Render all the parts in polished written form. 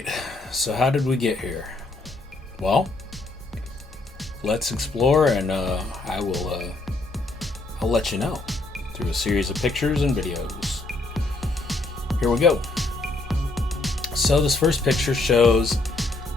right, so how did we get here? Well, let's explore, and I'll let you know through a series of pictures and videos. Here we go. So this first picture shows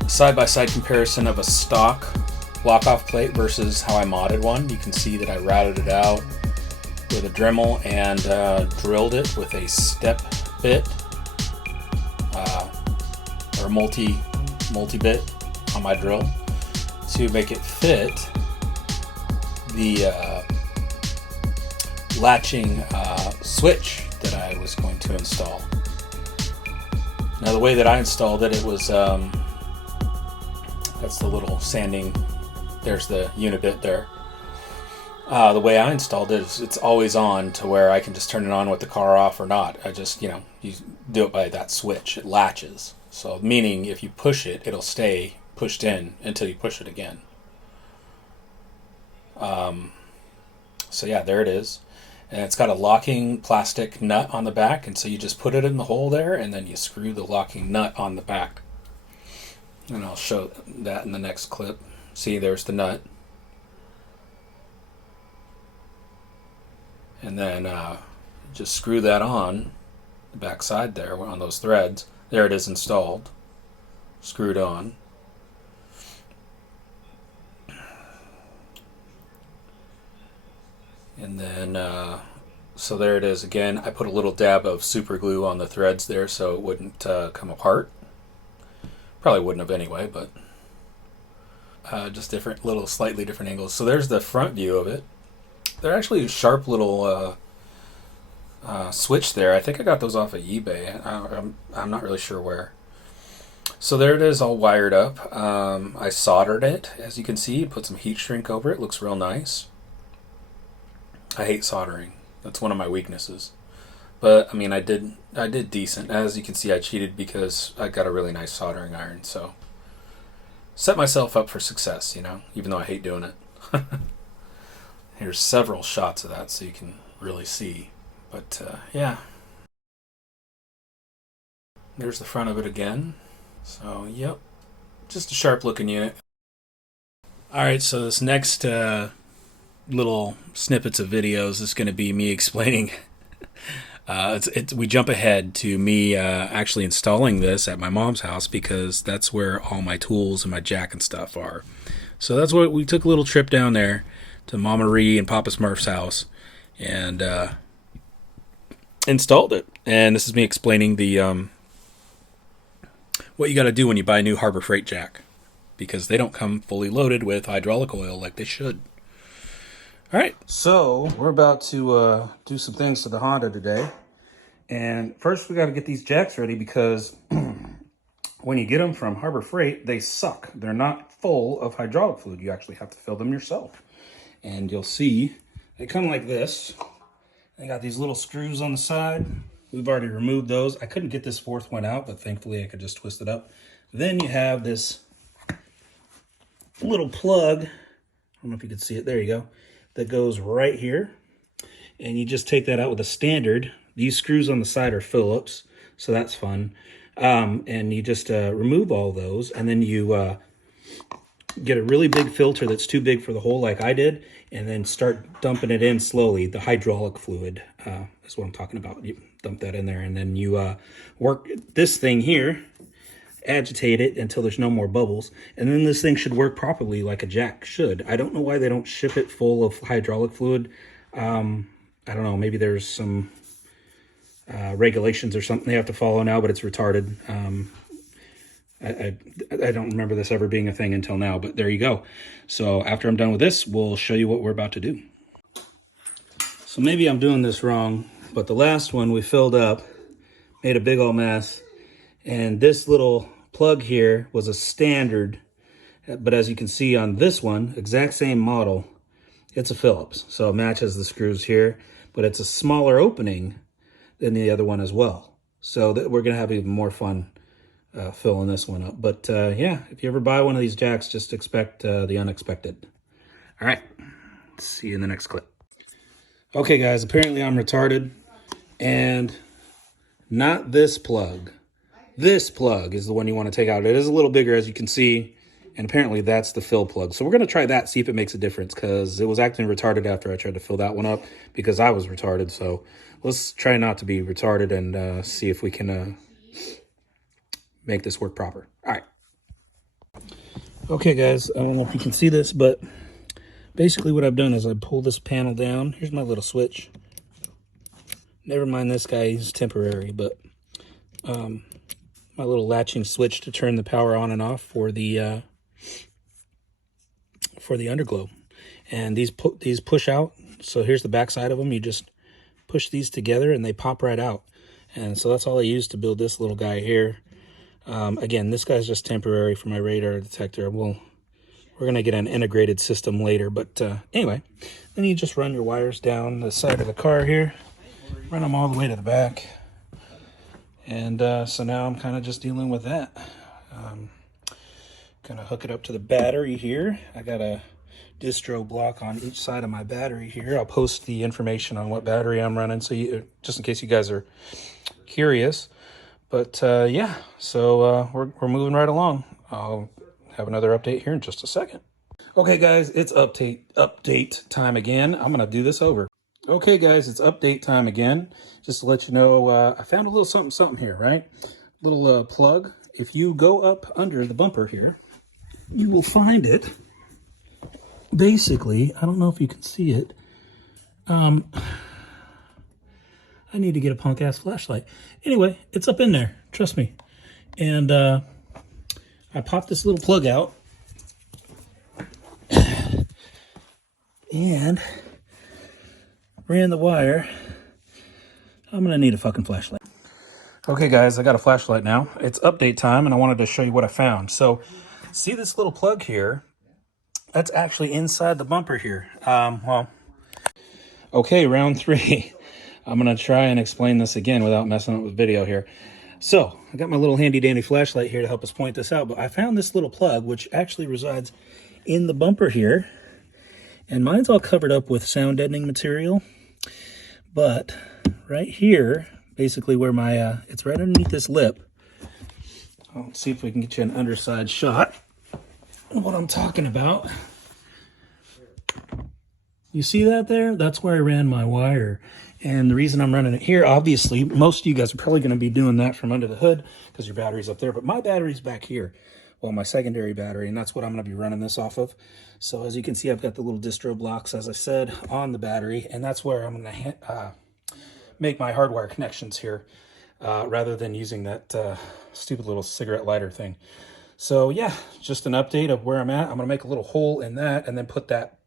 a side-by-side comparison of a stock lock-off plate versus how I modded one. You can see that I routed it out with a Dremel and drilled it with a step bit or multi-bit on my drill to make it fit the latching switch that I was going to install. Now the way that I installed it, it was that's the little sanding, there's the unibit there. The way I installed it is it's always on to where I can just turn it on with the car off or not. I just, you do it by that switch. It latches. So meaning if you push it, it'll stay pushed in until you push it again. So yeah, there it is. And it's got a locking plastic nut on the back, and so you just put it in the hole there, and then you screw the locking nut on the back. And I'll show that in the next clip. See, there's the nut. And then just screw that on the back side there on those threads. There it is installed, screwed on. And then, so there it is again. I put a little dab of super glue on the threads there so it wouldn't come apart. Probably wouldn't have anyway, but just different, little slightly different angles. So there's the front view of it. They're actually a sharp little switch there. I think I got those off of eBay. I'm not really sure where. So there it is, all wired up. I soldered it, as you can see. Put some heat shrink over it. Looks real nice. I hate soldering. That's one of my weaknesses. But I mean, I did decent. As you can see, I cheated because I got a really nice soldering iron. So set myself up for success, even though I hate doing it. Here's several shots of that so you can really see. But yeah. There's the front of it again. So yep, just a sharp looking unit. Alright, so this next little snippets of videos is going to be me explaining. We jump ahead to me actually installing this at my mom's house because that's where all my tools and my jack and stuff are. So that's what we took a little trip down there to Mama Ree and Papa Smurf's house and installed it. And this is me explaining the what you got to do when you buy a new Harbor Freight jack, because they don't come fully loaded with hydraulic oil like they should. All right, so we're about to do some things to the Honda today. And first we got to get these jacks ready because when you get them from Harbor Freight, they suck. They're not full of hydraulic fluid. You actually have to fill them yourself. And you'll see they come like this. They got these little screws on the side. We've already removed those. I couldn't get this fourth one out, but thankfully I could just twist it up. Then you have this little plug. I don't know if you can see it. There you go. That goes right here. And you just take that out with a standard. These screws on the side are Phillips, so that's fun. And you just remove all those, and then you get a really big filter that's too big for the hole like I did, and then start dumping it in slowly. The hydraulic fluid is what I'm talking about. You dump that in there, and then you work this thing here, agitate it until there's no more bubbles, and then this thing should work properly like a jack should. I don't know why they don't ship it full of hydraulic fluid. I don't know, maybe there's some regulations or something they have to follow now, but it's retarded. I don't remember this ever being a thing until now, but there you go. So after I'm done with this, we'll show you what we're about to do. So maybe I'm doing this wrong, but the last one we filled up, made a big old mess, and this little plug here was a standard, but as you can see on this one, exact same model, it's a Phillips. So it matches the screws here, but it's a smaller opening than the other one as well. So that we're gonna have even more fun filling this one up. But yeah, if you ever buy one of these jacks, just expect the unexpected. All right, see you in the next clip. Okay guys, apparently I'm retarded, and not this plug, This plug is the one you want to take out. It is a little bigger, as you can see, and apparently that's the fill plug. So we're going to try that, see if it makes a difference, because it was acting retarded after I tried to fill that one up because I was retarded. So let's try not to be retarded and see if we can make this work proper. All right. Okay, guys, I don't know if you can see this, but basically what I've done is I pull this panel down. Here's my little switch. Never mind this guy, he's temporary, but my little latching switch to turn the power on and off for the Underglow. And these push out. So here's the back side of them. You just push these together and they pop right out. And so that's all I used to build this little guy here. Again, this guy's just temporary for my radar detector. We're going to get an integrated system later. But anyway, then you just run your wires down the side of the car here. Run them all the way to the back. And so now I'm kind of just dealing with that. Gonna hook it up to the battery here. I got a distro block on each side of my battery here. I'll post the information on what battery I'm running, so just in case you guys are curious. But yeah, so we're moving right along. I'll have another update here in just a second. Okay, guys, it's update time again. I'm gonna do this over. Okay, guys, it's update time again. Just to let you know, I found a little something here, right? Little plug. If you go up under the bumper here, you will find it. Basically, I don't know if you can see it. I need to get a punk-ass flashlight. Anyway, it's up in there. Trust me. And I popped this little plug out. And ran the wire. I'm gonna need a fucking flashlight. Okay, guys, I got a flashlight now. It's update time, and I wanted to show you what I found. So, see this little plug here? That's actually inside the bumper here. Well, okay, round 3. I'm gonna try and explain this again without messing up with video here. So, I got my little handy dandy flashlight here to help us point this out, but I found this little plug, which actually resides in the bumper here. And mine's all covered up with sound deadening material. But right here, basically where my, it's right underneath this lip. Let's see if we can get you an underside shot of what I'm talking about. You see that there? That's where I ran my wire. And the reason I'm running it here, obviously, most of you guys are probably going to be doing that from under the hood because your battery's up there. But my battery's back here. Well, my secondary battery, and that's what I'm going to be running this off of. So as you can see, I've got the little distro blocks, as I said, on the battery. And that's where I'm going to make my hardwire connections here rather than using that stupid little cigarette lighter thing. So yeah, just an update of where I'm at. I'm going to make a little hole in that and then put that,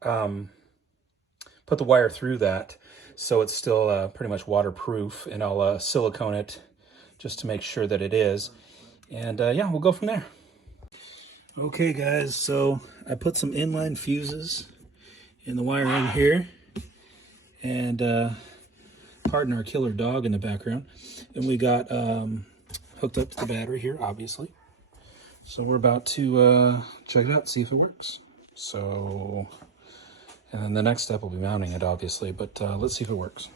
put the wire through that so it's still pretty much waterproof, and I'll silicone it just to make sure that it is. And yeah, we'll go from there. Okay, guys, so I put some inline fuses in the wire in here, and pardon our killer dog in the background. And we got hooked up to the battery here, obviously. So we're about to check it out, see if it works. So, and then the next step will be mounting it, obviously, but let's see if it works.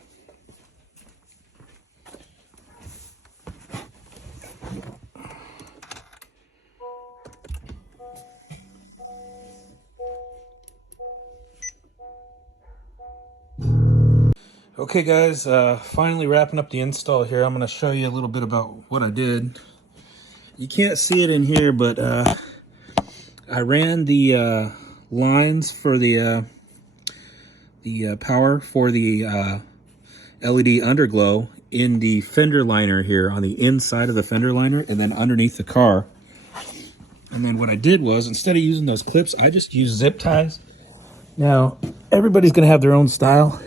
Okay, guys, finally wrapping up the install here. I'm going to show you a little bit about what I did. You can't see it in here, but I ran the lines for the power for the LED Underglow in the fender liner here, on the inside of the fender liner, and then underneath the car. And then what I did was, instead of using those clips, I just used zip ties. Now, everybody's going to have their own style.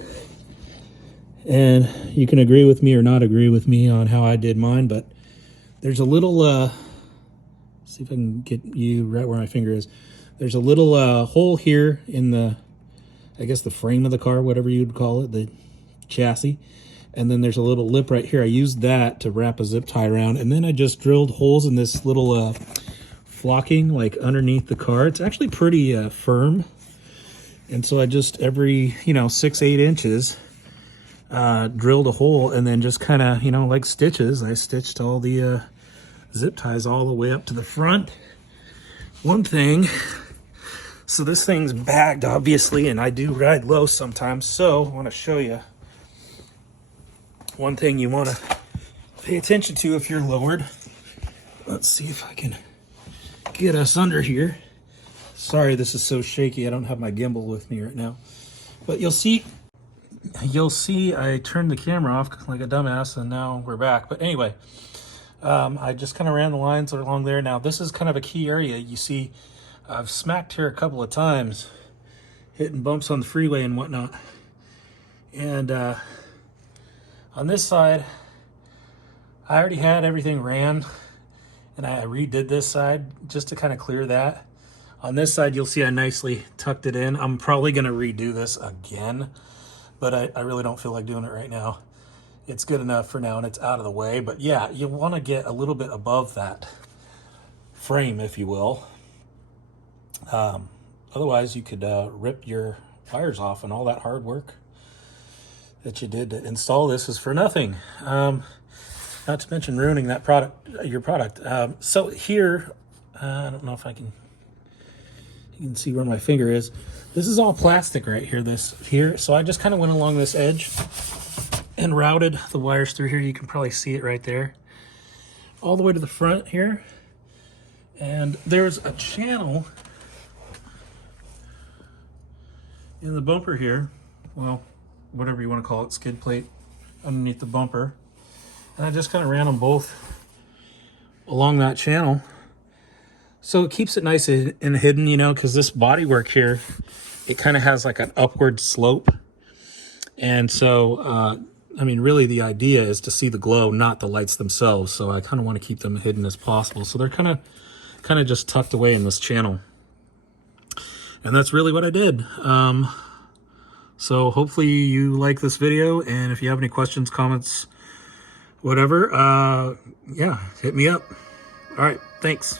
And you can agree with me or not agree with me on how I did mine, but there's a little, see if I can get you right where my finger is. There's a little hole here in the, I guess the frame of the car, whatever you'd call it, the chassis. And then there's a little lip right here. I used that to wrap a zip tie around. And then I just drilled holes in this little flocking, like underneath the car. It's actually pretty firm. And so I just, every, 6-8 inches, drilled a hole and then just kind of, you know, like stitches, I stitched all the zip ties all the way up to the front. One thing, so this thing's bagged obviously, and I do ride low sometimes, so I want to show you one thing you want to pay attention to if you're lowered. Let's see if I can get us under here. Sorry, this is so shaky. I don't have my gimbal with me right now, but you'll see I turned the camera off like a dumbass, and now we're back. But anyway, I just kind of ran the lines along there. Now this is kind of a key area. You see, I've smacked here a couple of times, hitting bumps on the freeway and whatnot. And on this side, I already had everything ran, and I redid this side just to kind of clear that. On this side, you'll see I nicely tucked it in. I'm probably going to redo this again, but I really don't feel like doing it right now. It's good enough for now, and it's out of the way. But yeah, you want to get a little bit above that frame, if you will. Otherwise, you could rip your wires off, and all that hard work that you did to install this is for nothing. Not to mention ruining that your product. So here, I don't know if you can see where my finger is. This is all plastic right here, So I just kind of went along this edge and routed the wires through here. You can probably see it right there, all the way to the front here. And there's a channel in the bumper here, well, whatever you want to call it, skid plate underneath the bumper. And I just kind of ran them both along that channel. So it keeps it nice and hidden, you know, because this bodywork here, it kind of has like an upward slope. And so, I mean, really the idea is to see the glow, not the lights themselves. So I kind of want to keep them hidden as possible. So they're kind of just tucked away in this channel. And that's really what I did. So hopefully you like this video, and if you have any questions, comments, whatever, yeah, hit me up. All right, thanks.